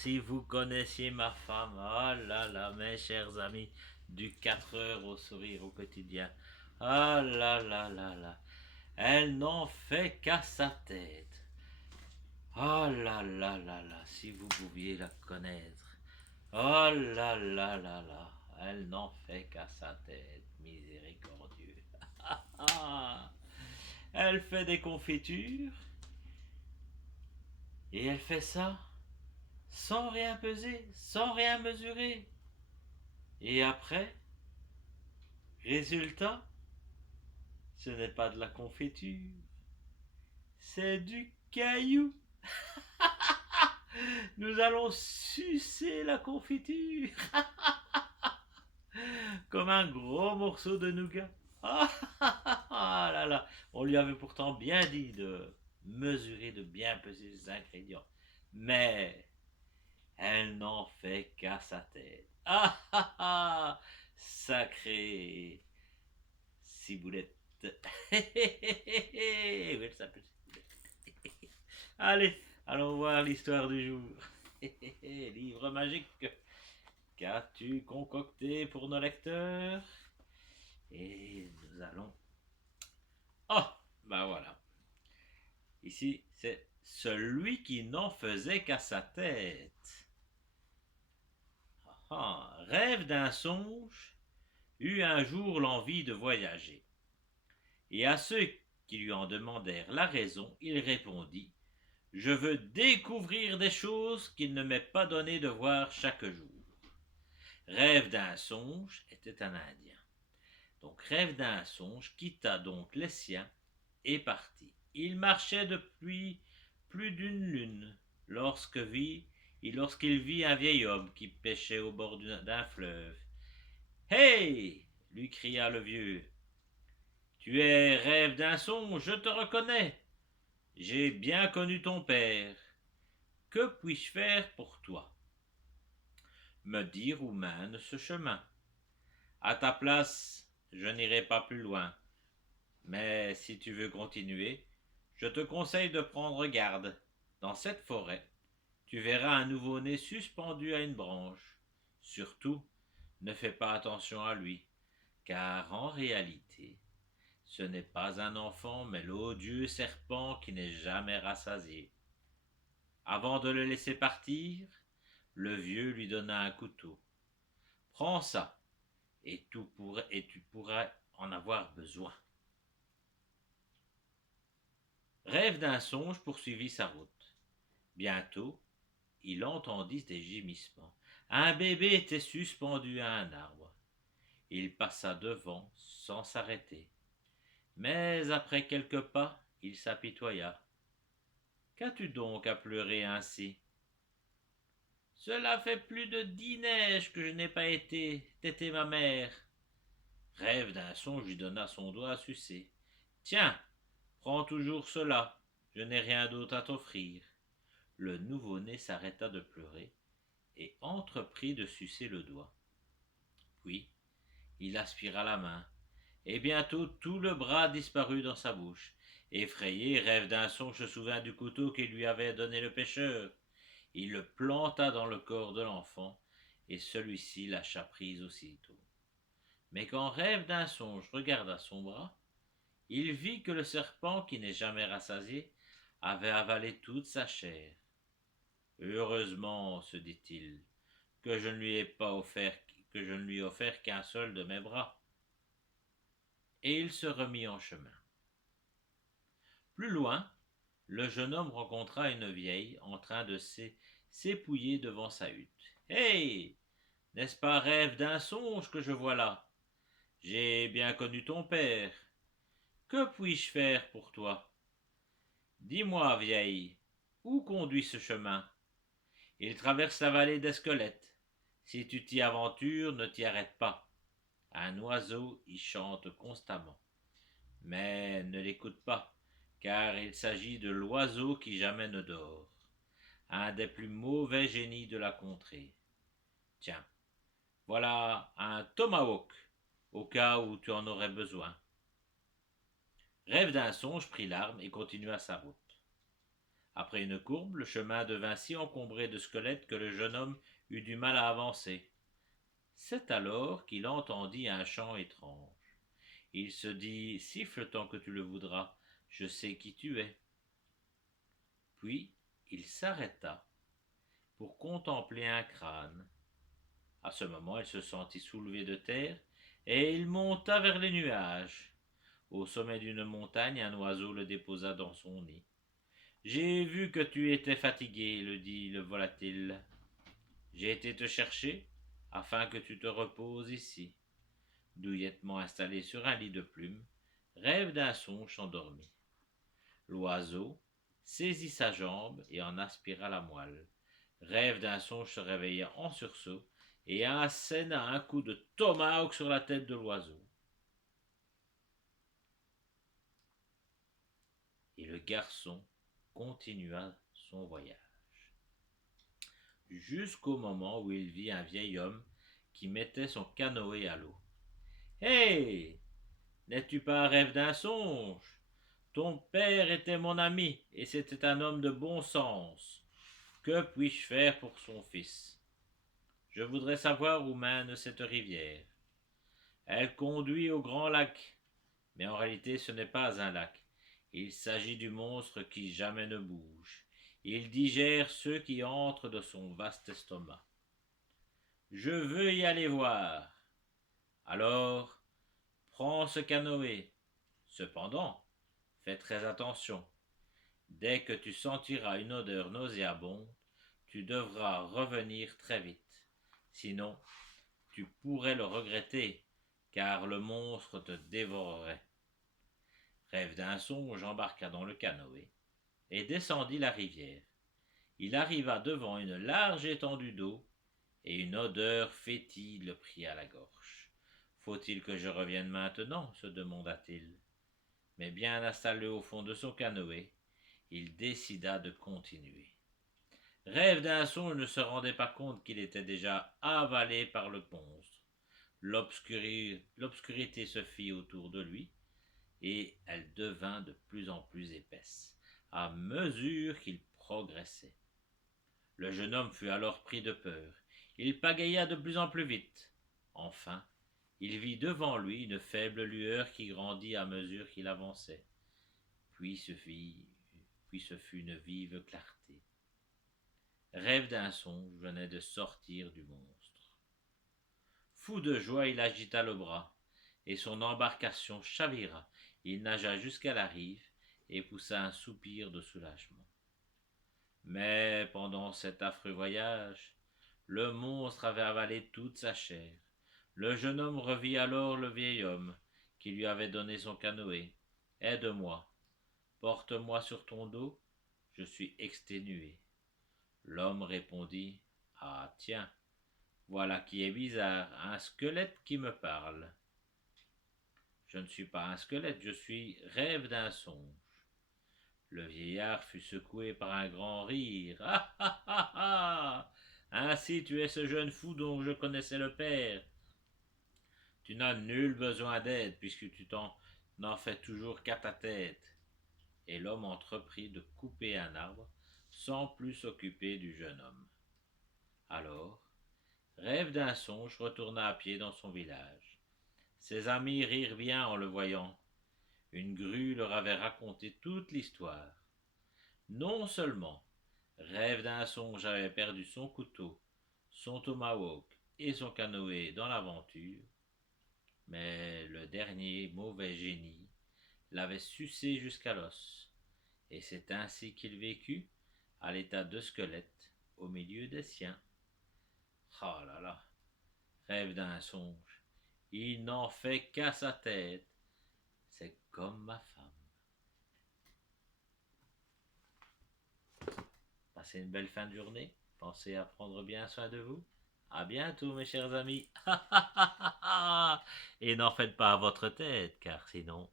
si vous connaissiez ma femme, oh là là, mes chers amis, du 4 heures au sourire au quotidien, oh là là là là, elle n'en fait qu'à sa tête. Oh là là là là, si vous pouviez la connaître. Oh là là là là, elle n'en fait qu'à sa tête, miséricordieux. Ah, elle fait des confitures et elle fait ça sans rien peser, sans rien mesurer. Et après, résultat, ce n'est pas de la confiture, c'est du caillou. Nous allons sucer la confiture comme un gros morceau de nougat. Ah là là, on lui avait pourtant bien dit de mesurer, de bien peser les ingrédients. Mais elle n'en fait qu'à sa tête. Sacré ciboulette. Oui, elle s'appelle Ciboulette. Allez, allons voir l'histoire du jour. Livre magique. Qu'as-tu concocté pour nos lecteurs? Et nous allons... Oh, ben voilà. Ici, c'est celui qui n'en faisait qu'à sa tête. Rêve d'un songe, eut un jour l'envie de voyager. Et à ceux qui lui en demandèrent la raison, il répondit: je veux découvrir des choses qu'il ne m'est pas donné de voir chaque jour. Rêve d'un songe était un Indien. Donc Rêve d'un songe quitta donc les siens et partit. Il marchait depuis plus d'une lune lorsqu'il vit un vieil homme qui pêchait au bord d'un fleuve. Hey! Lui cria le vieux. Tu es Rêve d'un songe, je te reconnais. J'ai bien connu ton père. Que puis-je faire pour toi? Me dire où mène ce chemin. À ta place, je n'irai pas plus loin. Mais si tu veux continuer, je te conseille de prendre garde. Dans cette forêt, tu verras un nouveau-né suspendu à une branche. Surtout, ne fais pas attention à lui, car en réalité, ce n'est pas un enfant, mais l'odieux serpent qui n'est jamais rassasié. Avant de le laisser partir, le vieux lui donna un couteau. Prends ça, et tu pourras en avoir besoin. Rêve d'un songe poursuivit sa route. Bientôt, il entendit des gémissements. Un bébé était suspendu à un arbre. Il passa devant sans s'arrêter. Mais après quelques pas, il s'apitoya. Qu'as-tu donc à pleurer ainsi? Cela fait plus de 10 neiges que je n'ai pas tété ma mère. Rêve d'un songe lui donna son doigt à sucer. Tiens, prends toujours cela, je n'ai rien d'autre à t'offrir. Le nouveau-né s'arrêta de pleurer et entreprit de sucer le doigt. Puis, il aspira la main, et bientôt tout le bras disparut dans sa bouche. Effrayé, Rêve d'un songe se souvint du couteau que lui avait donné le pêcheur. Il le planta dans le corps de l'enfant, et celui-ci lâcha prise aussitôt. Mais quand Rêve d'un songe regarda son bras, il vit que le serpent, qui n'est jamais rassasié, avait avalé toute sa chair. Heureusement, se dit-il, que je ne lui ai offert qu'un seul de mes bras. Et il se remit en chemin. Plus loin, le jeune homme rencontra une vieille en train de s'épouiller devant sa hutte. Hey! N'est-ce pas Rêve d'un songe que je vois là? J'ai bien connu ton père. Que puis-je faire pour toi? Dis-moi, vieille, où conduit ce chemin? Il traverse la vallée des squelettes. Si tu t'y aventures, ne t'y arrête pas. Un oiseau y chante constamment. Mais ne l'écoute pas, car il s'agit de l'oiseau qui jamais ne dort, un des plus mauvais génies de la contrée. Tiens, voilà un tomahawk, au cas où tu en aurais besoin. Rêve d'un songe prit l'arme et continua sa route. Après une courbe, le chemin devint si encombré de squelettes que le jeune homme eut du mal à avancer. C'est alors qu'il entendit un chant étrange. Il se dit: siffle tant que tu le voudras, je sais qui tu es. Puis il s'arrêta pour contempler un crâne. À ce moment, il se sentit soulevé de terre et il monta vers les nuages. Au sommet d'une montagne, un oiseau le déposa dans son nid. J'ai vu que tu étais fatigué, le dit le volatile. J'ai été te chercher afin que tu te reposes ici. Douillettement installé sur un lit de plumes, Rêve d'un songe s'endormit. L'oiseau saisit sa jambe et en aspira la moelle. Rêve d'un songe se réveilla en sursaut et asséna un coup de tomahawk sur la tête de l'oiseau. Et le garçon continua son voyage. Jusqu'au moment où il vit un vieil homme qui mettait son canoë à l'eau. « Hé, n'es-tu pas un rêve d'un songe? Ton père était mon ami et c'était un homme de bon sens. Que puis-je faire pour son fils? Je voudrais savoir où mène cette rivière. Elle conduit au grand lac, mais en réalité ce n'est pas un lac. Il s'agit du monstre qui jamais ne bouge. Il digère ceux qui entrent de son vaste estomac. Je veux y aller voir. Alors, prends ce canoë. Cependant, fais très attention. Dès que tu sentiras une odeur nauséabonde, tu devras revenir très vite. Sinon, tu pourrais le regretter, car le monstre te dévorerait. » Rêve d'un songe embarqua dans le canoë et descendit la rivière. Il arriva devant une large étendue d'eau et une odeur fétide le prit à la gorge. « Faut-il que je revienne maintenant? » se demanda-t-il. Mais bien installé au fond de son canoë, il décida de continuer. Rêve d'un songe ne se rendait pas compte qu'il était déjà avalé par le monstre. L'obscurité se fit autour de lui et elle devint de plus en plus épaisse à mesure qu'il progressait. Le jeune homme fut alors pris de peur. Il pagaya de plus en plus vite. Enfin, il vit devant lui une faible lueur qui grandit à mesure qu'il avançait. Puis ce fut une vive clarté. Rêve d'un songe venait de sortir du monstre. Fou de joie, il agita le bras, et son embarcation chavira. Il nagea jusqu'à la rive et poussa un soupir de soulagement. Mais pendant cet affreux voyage, le monstre avait avalé toute sa chair. Le jeune homme revit alors le vieil homme qui lui avait donné son canoë. « Aide-moi, porte-moi sur ton dos, je suis exténué. » L'homme répondit: « Ah tiens, voilà qui est bizarre, un squelette qui me parle. » « Je ne suis pas un squelette, je suis Rêve d'un songe. » Le vieillard fut secoué par un grand rire. « Ah ah ah ah! Ainsi tu es ce jeune fou dont je connaissais le père. Tu n'as nul besoin d'aide puisque tu n'en fais toujours qu'à ta tête. » Et l'homme entreprit de couper un arbre sans plus s'occuper du jeune homme. Alors, Rêve d'un songe retourna à pied dans son village. Ses amis rirent bien en le voyant. Une grue leur avait raconté toute l'histoire. Non seulement Rêve d'un songe avait perdu son couteau, son tomahawk et son canoë dans l'aventure, mais le dernier mauvais génie l'avait sucé jusqu'à l'os, et c'est ainsi qu'il vécut à l'état de squelette au milieu des siens. Oh là là, Rêve d'un songe, il n'en fait qu'à sa tête, c'est comme ma femme. Passez une belle fin de journée, pensez à prendre bien soin de vous. À bientôt mes chers amis. Et n'en faites pas à votre tête, car sinon...